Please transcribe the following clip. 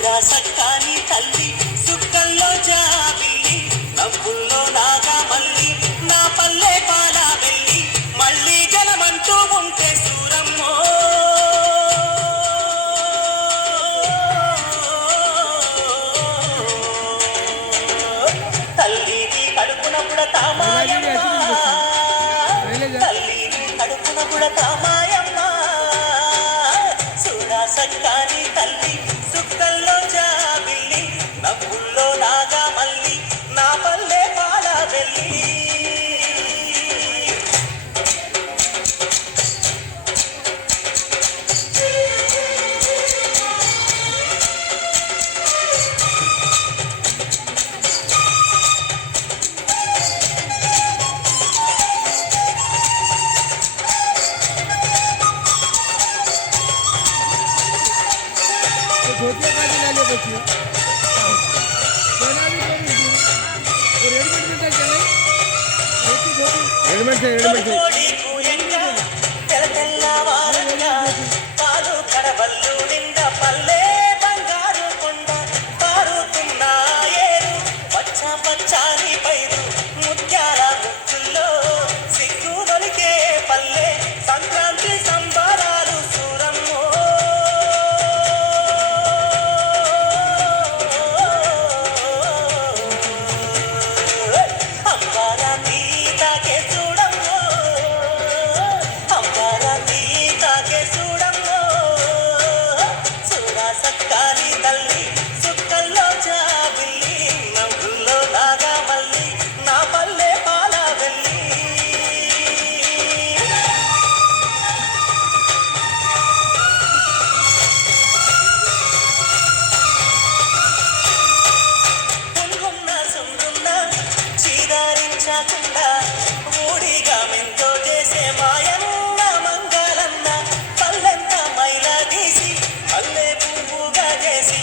చూడా సక్కాని తల్లి సుక్కల్లో జాబిల్లి నవ్వుల్లో నాగా మల్లి నా పల్లె పాలా వెళ్ళి మళ్ళీ జలమంటూ ఉంటే సూరమ్మో తల్లిని కడుపున పుడతామాయమ్మ తల్లిని కడుపున పుడతామాయమ్మ చూడా సక్కాని తల్లి సుక్కల్లో జాబిల్లి నవ్వుల్లో నాగా మల్లి నా పల్లె పాలా వెళ్ళి धोतिया काटी लाले बच्ची सोना भी कोई नहीं और रेडीमेड मिलता है नहीं धोती धोती रेडीमेड से పాలు కడబల్లు నిండా పల్లె బంగారు కొండ పారుతున్నాయేరు పచ్చ పచ్చాని పైరు ముత్యాల ముక్కుల్లో సిగ్గు దొరికే పల్లె సంక్రాంతి సంబరాలు సూరమ్మో అంబారా తీతాకే చూడమ్మో అంబారా తీతాకే చూడమ్మో చూడా సక్కాని తల్లి సుక్కల్లో జాబిల్లి నవ్వుల్లో నాగా మల్లి నా పల్లె పాలా వెళ్ళి పొంగున్న సొంగున్న చీదారించకుండా ఊడిగా మెంతో చేసే మాయన్న మంగళన్న పల్లెన్న మైల తీసి పల్లె పువ్వుగా చేసి